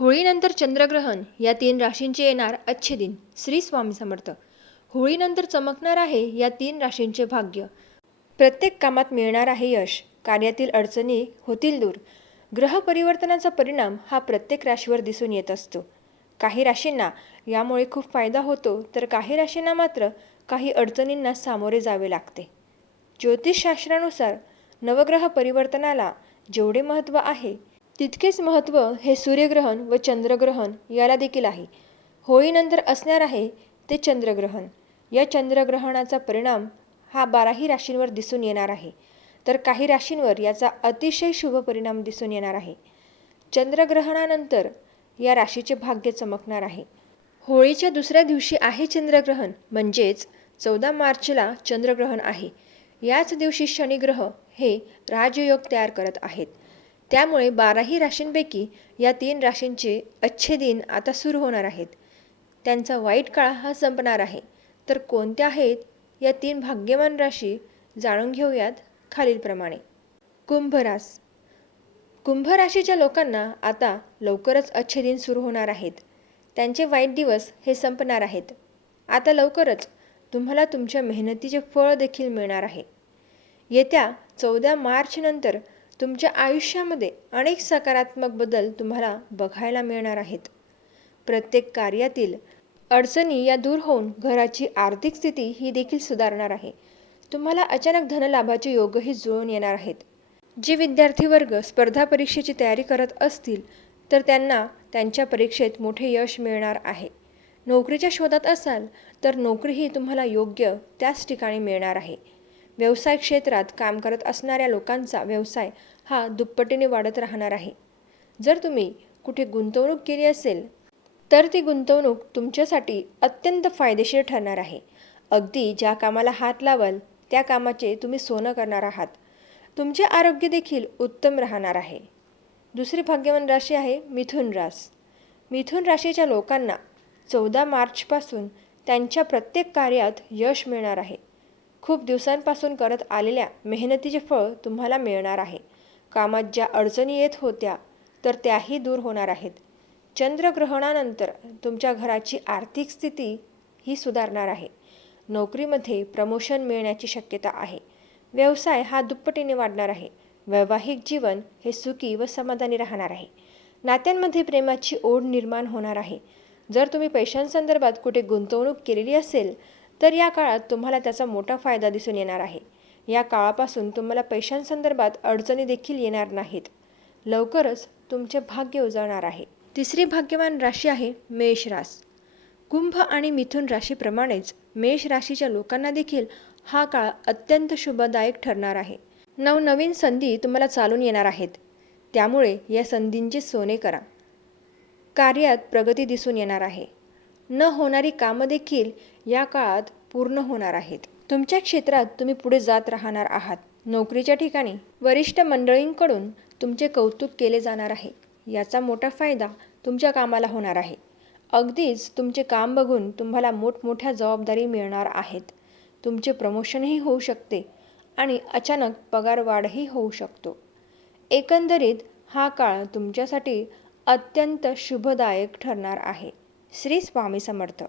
होळीनंतर चंद्रग्रहण या तीन राशींचे येणार अच्छे दिन. श्री स्वामी समर्थ. होळीनंतर चमकणार आहे या तीन राशींचे भाग्य. प्रत्येक कामात मिळणार आहे यश. कार्यातील अडचणी होतील दूर. ग्रह परिवर्तनाचा परिणाम हा प्रत्येक राशीवर दिसून येत असतो. काही राशींना यामुळे खूप फायदा होतो तर काही राशींना मात्र काही अडचणींना सामोरे जावे लागते. ज्योतिषशास्त्रानुसार नवग्रह परिवर्तनाला जेवढे महत्त्व आहे तितकेच महत्त्व हे सूर्यग्रहण व चंद्रग्रहण याला देखील आहे. होळीनंतर असणार आहे ते चंद्रग्रहण. या चंद्रग्रहणाचा परिणाम हा बाराही राशींवर दिसून येणार आहे. तर काही राशींवर याचा अतिशय शुभ परिणाम दिसून येणार आहे. चंद्रग्रहणानंतर या राशीचे भाग्य चमकणार आहे. होळीच्या दुसऱ्या दिवशी आहे चंद्रग्रहण म्हणजेच चौदा मार्चला चंद्रग्रहण आहे. याच दिवशी शनिग्रह हे राजयोग तयार करत आहेत. त्यामुळे बाराही राशींपैकी या तीन राशींचे अच्छे दिन आता सुरू होणार आहेत. त्यांचा वाईट काळ हा संपणार आहे. तर कोणत्या आहेत या तीन भाग्यवान राशी जाणून घेऊयात खालीलप्रमाणे कुंभ रास. कुंभ राशीच्या लोकांना आता लवकरच अच्छे दिन सुरू होणार आहेत. त्यांचे वाईट दिवस हे संपणार आहेत. आता लवकरच तुम्हाला तुमच्या मेहनतीचे फळ देखील मिळणार आहे. येत्या चौदा मार्चनंतर तुमच्या आयुष्यामध्ये अनेक सकारात्मक बदल तुम्हाला बघायला मिळणार आहेत. प्रत्येक कार्यातील अडचणी या दूर होऊन घराची आर्थिक स्थिती ही देखील सुधारणार आहे. तुम्हाला अचानक धनलाभाचे योगही जुळून येणार आहेत. जे विद्यार्थी वर्ग स्पर्धा परीक्षेची तयारी करत असतील तर त्यांना त्यांच्या परीक्षेत मोठे यश मिळणार आहे. नोकरीच्या शोधात असाल तर नोकरीही तुम्हाला योग्य त्याच ठिकाणी मिळणार आहे. व्यवसाय क्षेत्रात काम करत असणाऱ्या लोकांचा व्यवसाय हा दुप्पटीने वाढत राहणार आहे. जर तुम्ही कुठे गुंतवणूक केली असेल तर ती गुंतवणूक तुमच्यासाठी अत्यंत फायदेशीर ठरणार आहे. अगदी ज्या कामाला हात लावाल त्या कामाचे तुम्ही सोनं करणार आहात. तुमचे आरोग्य देखील उत्तम राहणार आहे. दुसरी भाग्यवान राशी आहे मिथुन रास. मिथुन राशीच्या लोकांना चौदा मार्चपासून त्यांच्या प्रत्येक कार्यात यश मिळणार आहे. खूप दिवसांपासून करत आलेल्या मेहनतीचे फळ तुम्हाला मिळणार आहे. कामात ज्या अडचणी येत होत्या तर त्याही दूर होणार आहेत. चंद्रग्रहणानंतर तुमच्या घराची आर्थिक स्थिती ही सुधारणार आहे. नोकरीमध्ये प्रमोशन मिळण्याची शक्यता आहे. व्यवसाय हा दुप्पटीने वाढणार आहे. वैवाहिक जीवन हे सुखी व समाधानी राहणार आहे. नात्यांमध्ये प्रेमाची ओढ निर्माण होणार आहे. जर तुम्ही पैशांसंदर्भात कुठे गुंतवणूक केलेली असेल तर या काळात तुम्हाला त्याचा मोठा फायदा दिसून येणार आहे. या काळापासून तुम्हाला पैशांसंदर्भात अडचणी देखील येणार नाहीत. लवकरच तुमचे भाग्य उजळणार आहे. तिसरी भाग्यवान राशी आहे मेष रास. कुंभ आणि मिथुन राशीप्रमाणेच मेष राशीच्या लोकांना देखील हा काळ अत्यंत शुभदायक ठरणार आहे. नवनवीन संधी तुम्हाला चालून येणार आहेत. त्यामुळे या संधींचे सोने करा. कार्यात प्रगती दिसून येणार आहे. न होणारी कामं देखील या काळात पूर्ण होणार आहेत. तुमच्या क्षेत्रात तुम्ही पुढे जात राहणार आहात. नोकरीच्या ठिकाणी वरिष्ठ मंडळींकडून तुमचे कौतुक केले जाणार आहे. याचा मोठा फायदा तुमच्या कामाला होणार आहे. अगदीच तुमचे काम बघून तुम्हाला मोठमोठ्या जबाबदारी मिळणार आहेत. तुमचे प्रमोशनही होऊ शकते आणि अचानक पगारवाढही होऊ शकतो. एकंदरीत हा काळ तुमच्यासाठी अत्यंत शुभदायक ठरणार आहे. श्री स्वामी समर्थ.